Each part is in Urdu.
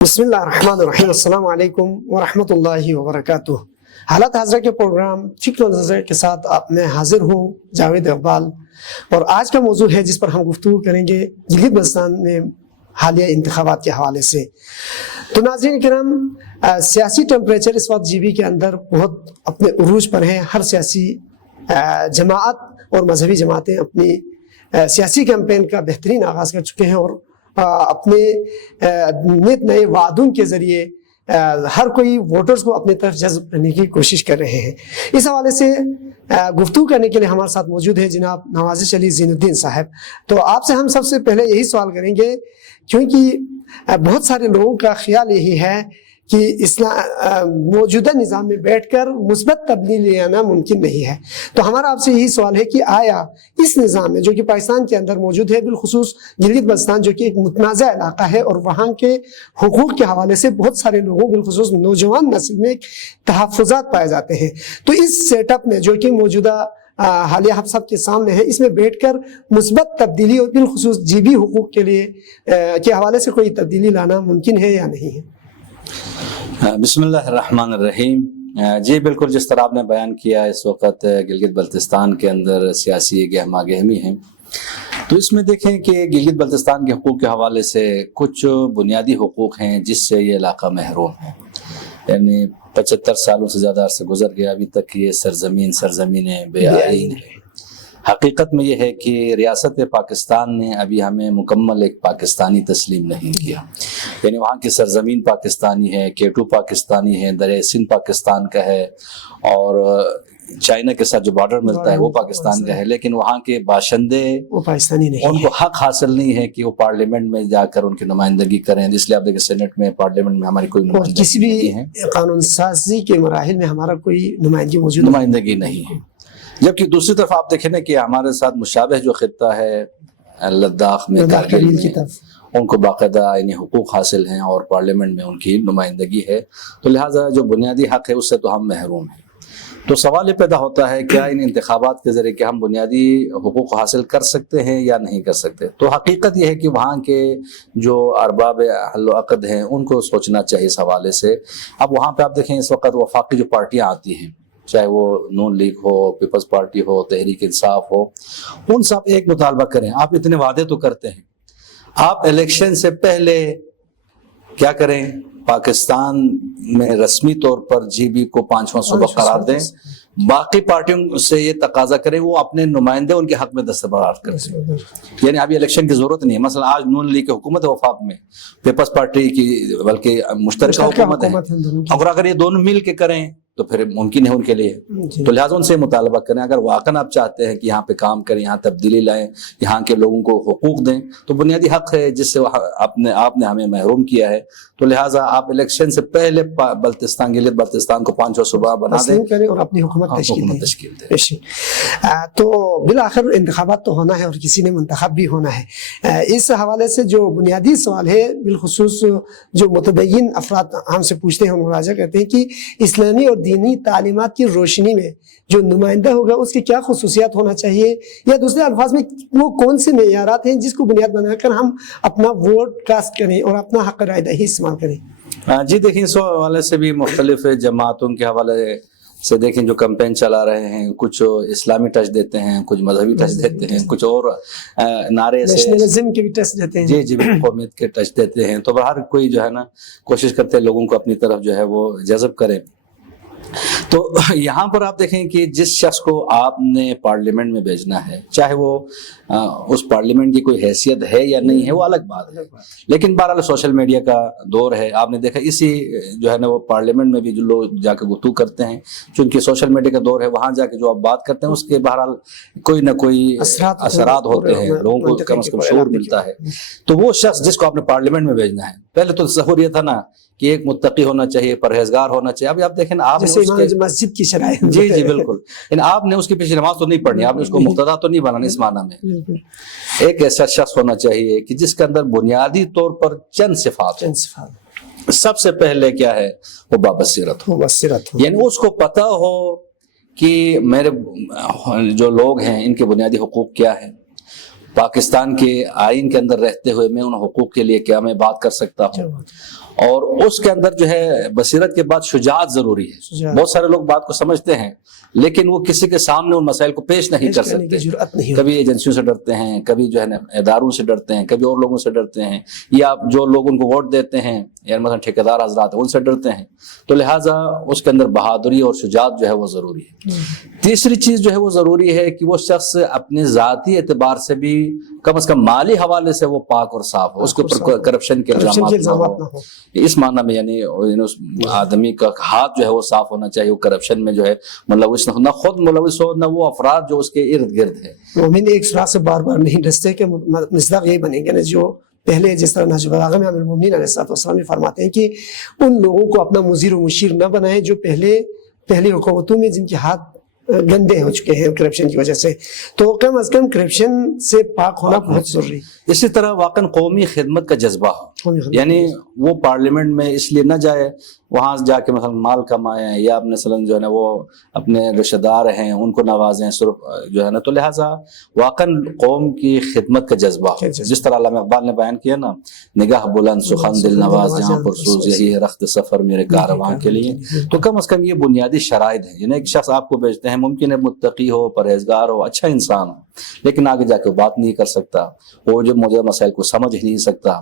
بسم اللہ الرحمن الرحیم۔ السلام علیکم ورحمۃ اللہ وبرکاتہ۔ حالات حاضرہ کے پروگرام فکر و نظر کے ساتھ میں حاضر ہوں، جاوید اقبال، اور آج کا موضوع ہے جس پر ہم گفتگو کریں گے گلگت بلتستان میں حالیہ انتخابات کے حوالے سے۔ تو ناظرین کرام، سیاسی ٹیمپریچر اس وقت جی بی کے اندر بہت اپنے عروج پر ہیں۔ ہر سیاسی جماعت اور مذہبی جماعتیں اپنی سیاسی کیمپین کا بہترین آغاز کر چکے ہیں اور اپنے نت نئے وعدوں کے ذریعے ہر کوئی ووٹرز کو اپنے طرف جذب کرنے کی کوشش کر رہے ہیں۔ اس حوالے سے گفتگو کرنے کے لیے ہمارے ساتھ موجود ہے جناب نوازش علی زین الدین صاحب۔ تو آپ سے ہم سب سے پہلے یہی سوال کریں گے، کیونکہ بہت سارے لوگوں کا خیال یہی ہے کہ موجودہ نظام میں بیٹھ کر مثبت تبدیلی لانا ممکن نہیں ہے، تو ہمارا آپ سے یہی سوال ہے کہ آیا اس نظام میں جو کہ پاکستان کے اندر موجود ہے، بالخصوص گلگت بلتستان جو کہ ایک متنازع علاقہ ہے اور وہاں کے حقوق کے حوالے سے بہت سارے لوگوں بالخصوص نوجوان نسل میں تحفظات پائے جاتے ہیں، تو اس سیٹ اپ میں جو کہ موجودہ حالیہ ہم سب کے سامنے ہے، اس میں بیٹھ کر مثبت تبدیلی اور بالخصوص جیبی حقوق کے لیے کے حوالے سے کوئی تبدیلی لانا ممکن ہے یا نہیں ہے؟ بسم اللہ الرحمن الرحیم۔ جی بالکل، جس طرح آپ نے بیان کیا، اس وقت گلگت بلتستان کے اندر سیاسی گہما گہمی ہے، تو اس میں دیکھیں کہ گلگت بلتستان کے حقوق کے حوالے سے کچھ بنیادی حقوق ہیں جس سے یہ علاقہ محروم ہے۔ یعنی 75 سالوں سے زیادہ عرصہ گزر گیا، ابھی تک یہ سرزمین بے آئین ہے۔ حقیقت میں یہ ہے کہ ریاست پاکستان نے ابھی ہمیں مکمل ایک پاکستانی تسلیم نہیں کیا، یعنی وہاں کی سرزمین پاکستانی ہے، کیٹو پاکستانی ہے، دریا سندھ پاکستان کا ہے، اور چائنا کے ساتھ جو بارڈر ملتا ہے وہ پاکستان کا ہے، لیکن وہاں کے باشندے وہ پاکستانی نہیں، ان کو حق حاصل نہیں ہے کہ وہ پارلیمنٹ میں جا کر ان کی نمائندگی کریں۔ اس لیے آپ دیکھیں سینٹ میں، پارلیمنٹ میں ہماری کوئی اور کسی بھی قانون سازی کے مراحل میں ہمارا کوئی نمائندگی نہیں ہے۔ جبکہ دوسری طرف آپ دیکھیں نا کہ ہمارے ساتھ مشابہ جو خطہ ہے لداخ میں، کارگل میں، ان کو باقاعدہ یعنی حقوق حاصل ہیں اور پارلیمنٹ میں ان کی نمائندگی ہے، تو لہٰذا جو بنیادی حق ہے اس سے تو ہم محروم ہیں۔ تو سوال یہ پیدا ہوتا ہے کیا ان انتخابات کے ذریعے کہ ہم بنیادی حقوق حاصل کر سکتے ہیں یا نہیں کر سکتے؟ تو حقیقت یہ ہے کہ وہاں کے جو ارباب حل و عقد ہیں ان کو سوچنا چاہیے اس حوالے سے۔ اب وہاں پہ آپ دیکھیں اس وقت وفاقی جو پارٹیاں آتی ہیں، چاہے وہ نون لیگ ہو، پیپلز پارٹی ہو، تحریک انصاف ہو، ان سب ایک مطالبہ کریں۔ آپ اتنے وعدے تو کرتے ہیں، آپ الیکشن سے پہلے کیا کریں؟ پاکستان میں رسمی طور پر جی بی کو 5واں صوبہ قرار دیں، باقی پارٹیوں سے یہ تقاضا کریں وہ اپنے نمائندے ان کے حق میں دستبرار کریں۔ یعنی ابھی الیکشن کی ضرورت نہیں ہے۔ مثلا آج نون لیگ کی حکومت ہے وفاق میں، پیپلز پارٹی کی بلکہ مشترکہ حکومت ہے، اور اگر یہ دونوں مل کے کریں تو پھر ممکن ہے ان کے لیے، تو لہٰذا ان سے مطالبہ کریں۔ اگر واقعاً آپ چاہتے ہیں کہ یہاں پہ کام کریں، یہاں تبدیلی لائیں، یہاں کے لوگوں کو حقوق دیں، تو بنیادی حق ہے جس سے آپ نے ہمیں محروم کیا ہے، تو لہٰذا آپ الیکشن سے پہلے گلگت بلتستان کو 5واں صوبہ بنا دیں اور اپنی حکومت تشکیل دیں۔ تو بالآخر انتخابات تو ہونا ہے اور کسی نے منتخب بھی ہونا ہے۔ اس حوالے سے جو بنیادی سوال ہے، بالخصوص جو متدین افراد ہم سے پوچھتے ہیں، مراجعہ کرتے ہیں کہ اسلامی اور دینی تعلیمات کی روشنی میں جو نمائندہ ہوگا اس کی کیا خصوصیات ہونا چاہیے، یا دوسرے الفاظ میں وہ کون سے معیارات ہیں جس کو بنیاد بنا کر ہم اپنا ووٹ کاسٹ کریں اور اپنا حق رائے دہی استعمال کریں؟ جی دیکھیں، اس حوالے سے بھی مختلف جماعتوں کے حوالے سے دیکھیں جو کمپین چلا رہے ہیں، کچھ اسلامی ٹچ دیتے ہیں، کچھ مذہبی ٹچ دیتے ہیں، کچھ اور نعرے سے نیشنلزم کے بھی ٹچ دیتے ہیں، جی قومیت کے ٹچ دیتے ہیں، تو ہر کوئی جو ہے نا کوشش کرتے ہیں لوگوں کو اپنی طرف جو ہے وہ جذب کرے۔ تو یہاں پر آپ دیکھیں کہ جس شخص کو آپ نے پارلیمنٹ میں بھیجنا ہے، چاہے وہ اس پارلیمنٹ کی کوئی حیثیت ہے یا نہیں ہے وہ الگ بات ہے، لیکن بہرحال سوشل میڈیا کا دور ہے، آپ نے دیکھا اسی جو ہے نا وہ پارلیمنٹ میں بھی جو لوگ جا کے گفتگو کرتے ہیں، چونکہ سوشل میڈیا کا دور ہے، وہاں جا کے جو آپ بات کرتے ہیں اس کے بہرحال کوئی نہ کوئی اثرات ہوتے ہیں، لوگوں کو کم از کم شعور ملتا ہے۔ تو وہ شخص جس کو آپ نے پارلیمنٹ میں بھیجنا ہے، پہلے تو تصور یہ تھا نا کہ ایک متقی ہونا چاہیے، پرہیزگار ہونا چاہیے۔ ابھی آپ دیکھیں نا، آپ مسجد کی شرائط، جی بالکل، آپ نے اس کے پیچھے نماز تو نہیں پڑھنی، آپ نے اس کو مقتدا تو نہیں بنانا، اس معنی میں ایک ایسا شخص ہونا چاہیے کہ جس کے اندر بنیادی طور پر چند صفات ہیں۔ سب سے پہلے کیا ہے؟ وہ بابصیرت ہو، یعنی اس کو پتہ ہو کہ میرے جو لوگ ہیں ان کے بنیادی حقوق کیا ہیں، پاکستان کے آئین کے اندر رہتے ہوئے میں ان حقوق کے لیے کیا میں بات کر سکتا ہوں، اور اس کے اندر جو ہے بصیرت کے بعد شجاعت ضروری ہے. بہت سارے لوگ بات کو سمجھتے ہیں لیکن وہ کسی کے سامنے ان مسائل کو پیش نہیں کر سکتے. کبھی ایجنسیوں سے ڈرتے ہیں, کبھی جو ہے نا اداروں سے ڈرتے ہیں, کبھی اور لوگوں سے ڈرتے ہیں, یا جو لوگ ان کو ووٹ دیتے ہیں یعنی مثلا ٹھیکیدار حضرات ان سے ڈرتے ہیں. تو لہٰذا اس کے اندر بہادری اور شجاعت جو ہے وہ ضروری ہے. تیسری چیز جو ہے وہ ضروری ہے کہ وہ شخص اپنے ذاتی اعتبار سے بھی کم از کم مالی حوالے سے وہ پاک اور صاف ہو, اس کے اوپر کرپشن کے الزامات نہ ہو. اس معنی میں یعنی اس آدمی کا ہاتھ جو ہے وہ صاف ہونا چاہیے, وہ کرپشن میں جو ہے ملوث نہ خود ملوث ہو, نہ وہ افراد جو اس کے ارد گرد ہے. مومن ایک سراغ سے بار بار نہیں ڈستے کہ مصداق یہی بنیں گے نا جو پہلے جس طرح نہج البلاغہ میں امیر المومنین علیہ السلام نے فرماتے ہیں کہ ان لوگوں کو اپنا مضیر و مشیر نہ بنائیں جو پہلی حکومتوں میں جن کے ہاتھ گندے ہو چکے ہیں کرپشن کی وجہ سے. تو کم از کم کرپشن سے پاک ہونا بہت ضروری. اسی طرح واقعا قومی خدمت کا جذبہ ہو, یعنی وہ پارلیمنٹ میں اس لیے نہ جائے وہاں جا کے مثلا مال کمائیں یا اپنے مثلاً جو ہے نا وہ اپنے رشتہ دار ہیں ان کو نوازیں صرف جو ہے نا. تو لہٰذا واقعا قوم کی خدمت کا جذبہ ہو, جس طرح علامہ اقبال نے بیان کیا نا, نگاہ بلند سخن دل نواز جہاں پرسوز یہی ہے رخت سفر میرے کارواں کے لیے. تو کم از کم یہ بنیادی شرائط ہیں. یعنی ایک شخص آپ کو بھیجتے ہیں, ممکن ہے متقی ہو, پرہیزگار ہو, اچھا انسان ہو, لیکن آگے جا کے بات نہیں کر سکتا, وہ جو موجودہ مسائل کو سمجھ نہیں سکتا,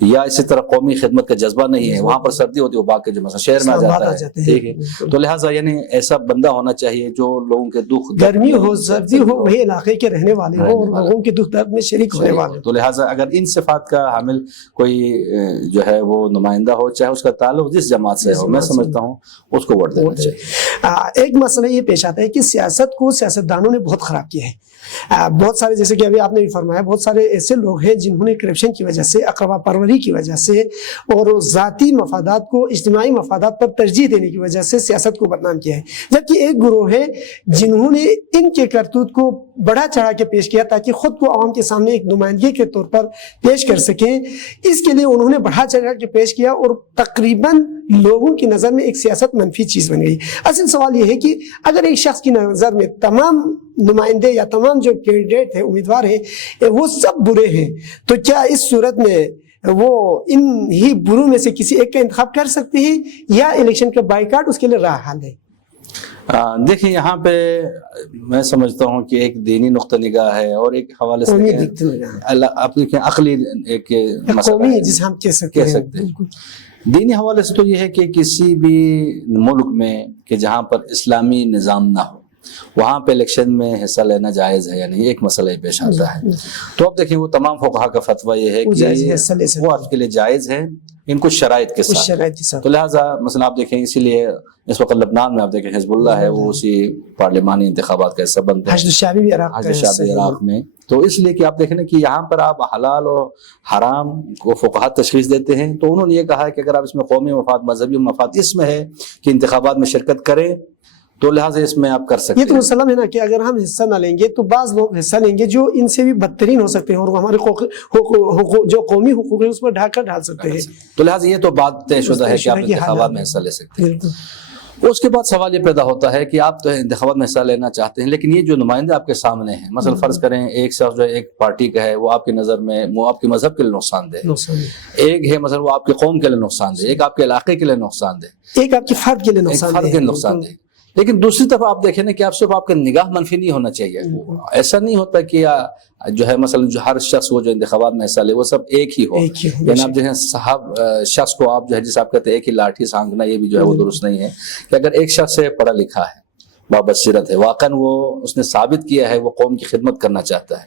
یا اسی طرح قومی خدمت کا جذبہ نہیں ہے. وہاں پر سردی ہوتی ہے وہ باقی جو مثلا شہر میں آ جاتا ہے, ٹھیک ہے. تو لہٰذا یعنی ایسا بندہ ہونا چاہیے جو لوگوں کے دکھ, گرمی ہو سردی ہو, وہی علاقے کے رہنے والے ہو اور لوگوں کے دکھ درد میں شریک ہونے والے. تو لہٰذا اگر ان صفات کا حامل کوئی جو ہے وہ نمائندہ ہو, چاہے اس کا تعلق جس جماعت سے ہو, میں سمجھتا ہوں اس کو ووٹ دینا چاہیے. ایک مسئلہ یہ پیش آتا ہے کہ سیاست کو سیاستدانوں نے بہت خراب کیا ہے. بہت سارے, جیسے کہ ابھی آپ نے بھی فرمایا, بہت سارے ایسے لوگ ہیں جنہوں نے کرپشن کی وجہ سے, اقربا پروری کی وجہ سے اور ذاتی مفادات کو اجتماعی مفادات پر ترجیح دینے کی وجہ سے سیاست کو بدنام کیا ہے. جبکہ ایک گروہ ہے جنہوں نے ان کے کرتوت کو بڑا چڑھا کے پیش کیا تاکہ خود کو عوام کے سامنے ایک نمائندگی کے طور پر پیش کر سکیں. اس کے لیے انہوں نے بڑا چڑھا کے پیش کیا اور تقریباً لوگوں کی نظر میں ایک سیاست منفی چیز بن گئی. اصل سوال یہ ہے کہ اگر ایک شخص کی نظر میں تمام نمائندے یا تمام جو کینڈیڈیٹ ہیں, امیدوار ہیں, وہ سب برے ہیں, تو کیا اس صورت میں وہ ان ہی بروں میں سے کسی ایک کا انتخاب کر سکتے ہیں یا الیکشن کا بائیکاٹ اس کے لیے راہ حل ہے؟ دیکھیں یہاں پہ میں سمجھتا ہوں کہ ایک دینی نقطہ نگاہ ہے اور ایک حوالے سے آپ دیکھیں عقلی ایک مسئلہ ہے جسے ہم کہہ سکتے ہیں. دینی حوالے سے تو یہ ہے کہ کسی بھی ملک میں کہ جہاں پر اسلامی نظام نہ ہو وہاں پہ الیکشن میں حصہ لینا جائز ہے یا نہیں, ایک مسئلہ ہی پیش آتا ہے. تو اب دیکھیں وہ تمام فقہا کا فتویٰ یہ ہے کہ وہ آپ کے لیے جائز ہے ان کچھ شرائط کے ساتھ. تو لہٰذا مثلا آپ دیکھیں اسی لیے اس وقت لبنان میں آپ دیکھیں حزب اللہ ہے, وہ اسی پارلیمانی انتخابات کا حصہ بنتا ہے, حشد الشعبی عراق میں. تو اس لیے کہ آپ دیکھیں نا کہ یہاں پر آپ حلال اور حرام کو فقہا تشخیص دیتے ہیں. تو انہوں نے یہ کہا ہے کہ اگر آپ اس میں قومی مفاد, مذہبی مفاد اس میں ہے کہ انتخابات میں شرکت کریں تو لہٰذا اس میں آپ کر سکتے ہیں. یہ تو مسلم ہے نا کہ اگر ہم حصہ نہ لیں گے تو بعض لوگ حصہ لیں گے جو ان سے بھی بدترین ہو سکتے ہیں اور ہمارے جو قومی حقوق ہیں اس پر ڈھاکہ ڈال سکتے ہیں. تو لہٰذا یہ تو بات طے شدہ ہے کہ آپ انتخابات میں حصہ لے سکتے ہیں. اس کے بعد سوال یہ پیدا ہوتا ہے کہ آپ تو انتخابات میں حصہ لینا چاہتے ہیں, لیکن یہ جو نمائندے آپ کے سامنے ہیں, مثلا فرض کریں ایک شخص جو ایک پارٹی کا ہے وہ آپ کی نظر میں وہ آپ کے مذہب کے لیے نقصان دہ, ایک ہے مثلا وہ آپ کے قوم کے لیے نقصان دہ, ایک آپ کے علاقے کے لیے نقصان دہ, ایک آپ کے فرد کے لیے نقصان دہ. لیکن دوسری طرف آپ دیکھیں نا کہ آپ صرف آپ کا نگاہ منفی نہیں ہونا چاہیے. ایسا نہیں ہوتا کہ جو ہے مثلا جو ہر شخص وہ جو انتخابات میں حصہ لے وہ سب ایک ہی ہو. یعنی آپ دیکھیں صاحب شخص کو آپ جو ہے جس آپ کہتے ہیں ایک ہی لاٹھی سانگنا, یہ بھی جو ہے وہ درست نہیں ہے. کہ اگر ایک شخص ہے پڑھا لکھا ہے, بابصیرت ہے, واقعاً وہ اس نے ثابت کیا ہے وہ قوم کی خدمت کرنا چاہتا ہے,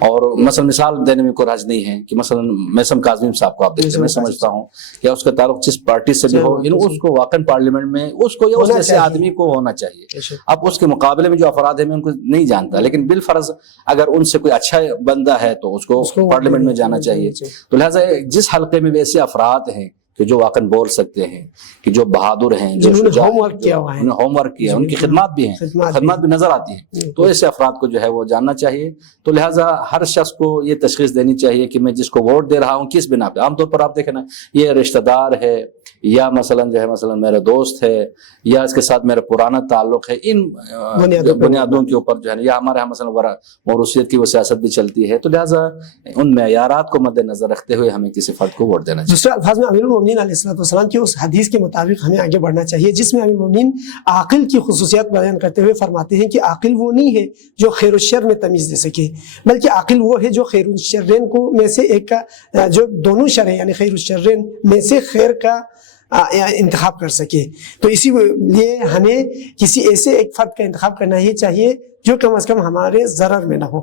اور مثلا مثال دینے میں کوئی حرج نہیں ہے کہ مثلا میثم کاظمی صاحب کو آپ دیکھتے ہیں, میں سمجھتا ہوں کہ اس کا تعلق جس پارٹی سے بھی ہو اس کو واقعاً پارلیمنٹ میں اس کو یا اس جیسے آدمی کو ہونا چاہیے. اب اس کے مقابلے میں جو افراد ہیں میں ان کو نہیں جانتا, لیکن بالفرض اگر ان سے کوئی اچھا بندہ ہے تو اس کو پارلیمنٹ میں جانا چاہیے. تو لہٰذا جس حلقے میں ویسے افراد ہیں کہ جو واقعاً بول سکتے ہیں, کہ جو بہادر ہیں, جو ہوم ورک کیا ہوا ہے, انہوں نے ہوم ورک کیا, ان کی خدمات بھی ہیں, خدمات بھی نظر آتی ہیں, تو ایسے افراد کو جو ہے وہ جاننا چاہیے. تو لہٰذا ہر شخص کو یہ تشخیص دینی چاہیے کہ میں جس کو ووٹ دے رہا ہوں کس بنا پہ. عام طور پر آپ دیکھیں نا یہ رشتہ دار ہے, یا مثلا جو ہے مثلا میرا دوست ہے یا اس کے ساتھ میرا پرانا تعلق ہے، ان بنیادوں کے اوپر جو ہے یا ہمارے یہاں مثلا موروثیت کی وہ سیاست بھی چلتی ہے، تو لہٰذا ان معیارات کو مد نظر رکھتے ہوئے ہمیں کسی فرد کو ووٹ دینا چاہیے۔ دوسرے الفاظ میں امیر المومنین علیہ السلام کی اس حدیث کے مطابق ہمیں آگے بڑھنا چاہیے جس میں امیر المومنین عاقل کی خصوصیات بیان کرتے ہوئے فرماتے ہیں کہ عاقل وہ نہیں ہے جو خیر و شر میں تمیز دے سکے، بلکہ عاقل وہ ہے جو خیر الشرین کو میں سے ایک کا، جو دونوں شر ہیں یعنی خیر الشرین میں سے خیر کا انتخاب کر سکے۔ تو اسی لیے ہمیں کسی ایسے ایک فرد کا انتخاب کرنا ہی چاہیے جو کم از کم ہمارے ضرر میں نہ ہو۔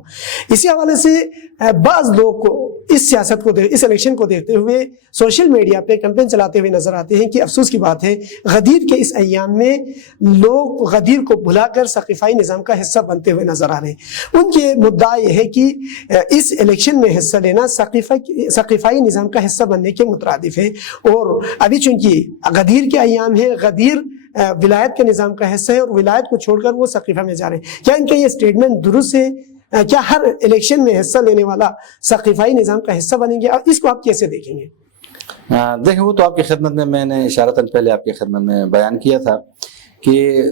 اسی حوالے سے بعض لوگ کو اس سیاست کو اس الیکشن کو دیکھتے ہوئے سوشل میڈیا پہ کیمپین چلاتے ہوئے نظر آتے ہیں کہ افسوس کی بات ہے غدیر کے اس ایام میں لوگ غدیر کو بھلا کر ثقیفائی نظام کا حصہ بنتے ہوئے نظر آ رہے ہیں۔ ان کے مدعا یہ ہے کہ اس الیکشن میں حصہ لینا ثقیفائی نظام کا حصہ بننے کے مترادف ہے، اور ابھی چونکہ غدیر کے ایام ہے، غدیر ولایت کے نظام کا حصہ ہے اور ولایت کو چھوڑ کر وہ ثقیفہ میں جا رہے ہیں۔ کیا ان کا یہ اسٹیٹمنٹ درست ہے؟ کیا ہر الیکشن میں حصہ لینے والا ثقیفائی نظام کا حصہ بنیں گے؟ اور اس کو آپ کیسے دیکھیں گے؟ دیکھیں، وہ تو آپ کی خدمت میں نے اشارتاً پہلے آپ کی خدمت میں بیان کیا تھا کہ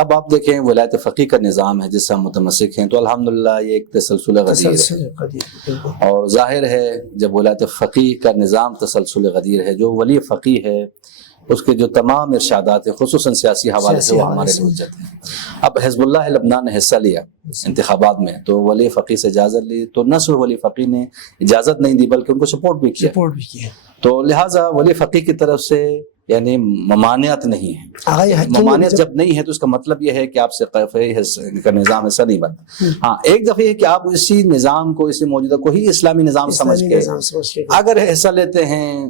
اب آپ دیکھیں ولایت فقیہ کا نظام ہے جس سے ہم متمسک ہیں، تو الحمدللہ یہ ایک تسلسل غدیر ہے، اور ظاہر ہے جب ولایت فقیہ کا نظام تسلسل غدیر ہے، جو ولی فقیہ ہے اس کے جو تمام ارشادات ہیں خصوصاً سیاسی حوالے سے وہ ہمارے لیے حجت ہیں۔ اب حزب اللہ لبنان نے حصہ لیا انتخابات میں تو ولی فقیہ سے اجازت لی، تو نہ صرف ولی فقیہ نے اجازت نہیں دی بلکہ ان کو سپورٹ بھی کیا، تو لہٰذا ولی فقیہ کی طرف سے یعنی ممانعت نہیں ہے۔ ممانعت جب نہیں ہے تو اس کا مطلب یہ ہے کہ آپ سے کا نظام ایسا نہیں بنتا۔ ہاں، ایک دفعہ یہ کہ آپ اسی نظام کو، اسی موجودہ کو ہی اسلامی نظام سمجھ کے اگر حصہ لیتے ہیں،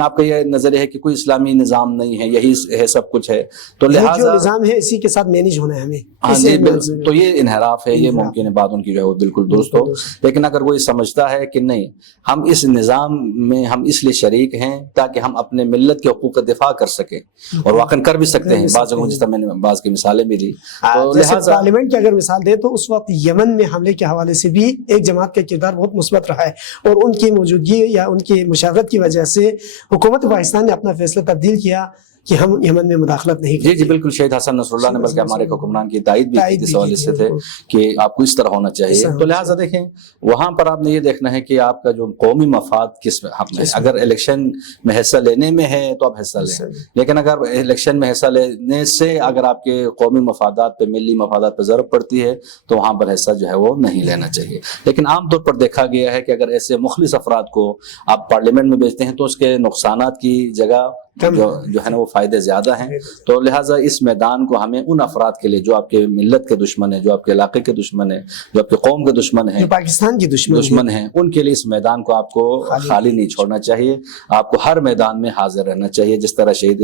آپ کا یہ نظریہ ہے کہ کوئی اسلامی نظام نہیں ہے، یہی ہے سب کچھ ہے، تو لہٰذا نظام ہے اسی کے ساتھ مینیج ہونا ہے ہمیں، تو یہ انحراف ہے، یہ ممکن ہے بات ان کی جو ہے وہ بالکل درست ہو، لیکن اگر کوئی سمجھتا ہے کہ نہیں ہم اس نظام میں ہم اس لیے شریک ہیں تاکہ ہم اپنے ملت کے حقوق کا دفاع کر سکیں، اور واقعا کر بھی سکتے ہیں، بعض جگہوں جس طرح میں نے بعض کی مثالیں بھی دی، تو لہٰذا پارلیمنٹ کی اگر مثال دے تو اس وقت یمن میں حملے کے حوالے سے بھی ایک جماعت کا کردار بہت مثبت رہا ہے، اور ان کی موجودگی یا ان کی مشاورت کی وجہ سے حکومت پاکستان نے اپنا فیصلہ تبدیل کیا کہ ہم یمن میں مداخلت نہیں کریں۔ جی بالکل، شہید حسن نصر اللہ نے بلکہ ہمارے حکمران کی تائید بھی کی، اس حوالے سے تھے کہ آپ کو اس طرح ہونا چاہیے، تو لہٰذا دیکھیں وہاں پر آپ نے یہ دیکھنا ہے کہ آپ کا جو قومی مفاد کس حق میں ہے۔ اگر الیکشن میں حصہ لینے میں ہے تو آپ حصہ لیں، لیکن اگر الیکشن میں حصہ لینے سے اگر آپ کے قومی مفادات پہ، ملی مفادات پہ ضرب پڑتی ہے تو وہاں پر حصہ جو ہے وہ نہیں لینا چاہیے۔ لیکن عام طور پر دیکھا گیا ہے کہ اگر ایسے مخلص افراد کو آپ پارلیمنٹ میں بھیجتے ہیں تو اس کے نقصانات کی جگہ جو ہے نا وہ فائدے زیادہ ہیں، تو لہٰذا اس میدان کو ہمیں ان افراد کے لیے جو آپ کے ملت کے دشمن ہیں، جو آپ کے علاقے کے دشمن ہیں، جو آپ کے قوم کے دشمن ہیں، پاکستان کی دشمن ہیں، ان کے لیے اس میدان کو آپ کو خالی نہیں چھوڑنا چاہیے، آپ کو ہر میدان میں حاضر رہنا چاہیے، جس طرح شہید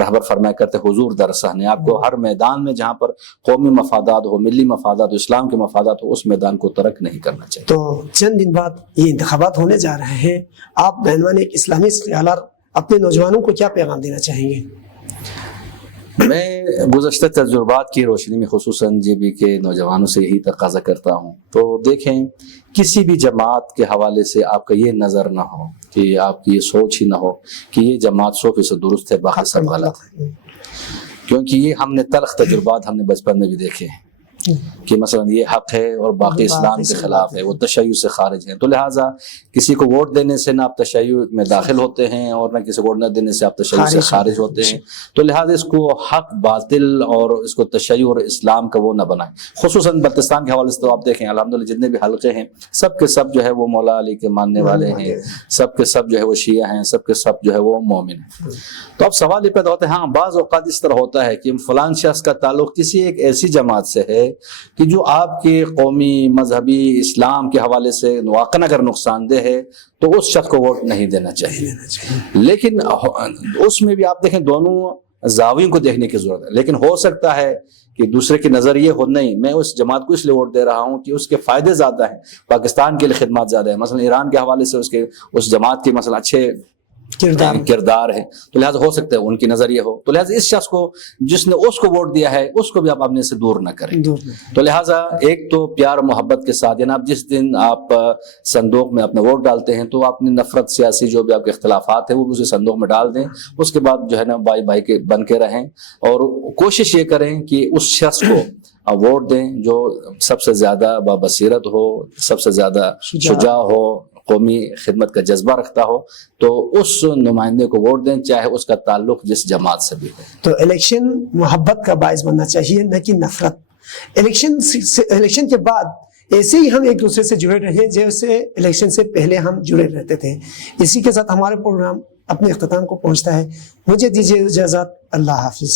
رہبر فرمایا کرتے حضور در صحن، آپ کو ہر میدان میں جہاں پر قومی مفادات ہو، ملی مفادات ہو، اسلام کے مفادات ہو، اس میدان کو ترک نہیں کرنا چاہیے۔ تو چند دن بعد یہ انتخابات ہونے جا رہے ہیں، آپ بعنوان ایک اسلامی خیالات اپنے نوجوانوں کو کیا پیغام دینا چاہیں گے؟ میں گزشتہ تجربات کی روشنی میں خصوصاً جے بی کے نوجوانوں سے یہی تقاضا کرتا ہوں، تو دیکھیں کسی بھی جماعت کے حوالے سے آپ کا یہ نظر نہ ہو کہ آپ کی یہ سوچ ہی نہ ہو کہ یہ جماعت 100% درست ہے، باقی سب غلط ہے، کیونکہ یہ ہم نے تلخ تجربات ہم نے بچپن میں بھی دیکھے ہیں کہ مثلا یہ حق ہے اور باقی اسلام کے خلاف ہے، وہ تشیع سے خارج ہیں، تو لہٰذا کسی کو ووٹ دینے سے نہ آپ تشیع میں داخل ہوتے ہیں اور نہ کسی کو ووٹ نہ دینے سے آپ تشیع سے خارج ہوتے ہیں، تو لہٰذا اس کو حق باطل اور اس کو تشیع اور اسلام کا وہ نہ بنائیں۔ خصوصاً بلتستان کے حوالے سے تو آپ دیکھیں الحمدللہ جتنے بھی حلقے ہیں سب کے سب جو ہے وہ مولا علی کے ماننے والے ہیں، سب کے سب جو ہے وہ شیعہ ہیں، سب کے سب جو ہے وہ مومن ہیں، تو اب سوال یہ پیدا ہوتا ہے، ہاں بعض اوقات اس طرح ہوتا ہے کہ فلان شخص کا تعلق کسی ایک ایسی جماعت سے ہے کہ جو آپ کے قومی، مذہبی، اسلام کے حوالے سے واقعاً اگر نقصان دہ ہے تو اس شخص کو ووٹ نہیں دینا چاہیے، لیکن اس میں بھی آپ دیکھیں دونوں زاویوں کو دیکھنے کی ضرورت ہے، لیکن ہو سکتا ہے کہ دوسرے کے نظر یہ ہو نہیں میں اس جماعت کو اس لیے ووٹ دے رہا ہوں کہ اس کے فائدے زیادہ ہیں، پاکستان کے لیے خدمات زیادہ ہیں، مثلا ایران کے حوالے سے اس جماعت کے مثلا اچھے کردار ہے، تو لہٰذا ہو سکتا ہے ان کی نظر یہ ہو، تو لہٰذا اس شخص کو جس نے اس کو ووٹ دیا ہے اس کو بھی آپ اپنے سے دور نہ کریں۔ تو لہٰذا ایک تو پیار محبت کے ساتھ، یعنی آپ جس دن آپ صندوق میں اپنا ووٹ ڈالتے ہیں تو اپنی نفرت سیاسی جو بھی آپ کے اختلافات ہیں وہ بھی اسے صندوق میں ڈال دیں، اس کے بعد جو ہے نا بھائی بھائی کے بن کے رہیں، اور کوشش یہ کریں کہ اس شخص کو ووٹ دیں جو سب سے زیادہ بابصیرت ہو، سب سے زیادہ شجاع ہو، قومی خدمت کا جذبہ رکھتا ہو، تو اس نمائندے کو ووٹ دیں چاہے اس کا تعلق جس جماعت سے بھی ہو۔ تو الیکشن محبت کا باعث بننا چاہیے، نہ کہ نفرت۔ الیکشن کے بعد ایسے ہی ہم ایک دوسرے سے جڑے رہیں جیسے الیکشن سے پہلے ہم جڑے رہتے تھے۔ اسی کے ساتھ ہمارے پروگرام اپنے اختتام کو پہنچتا ہے، مجھے دیجیے اجازت، اللہ حافظ۔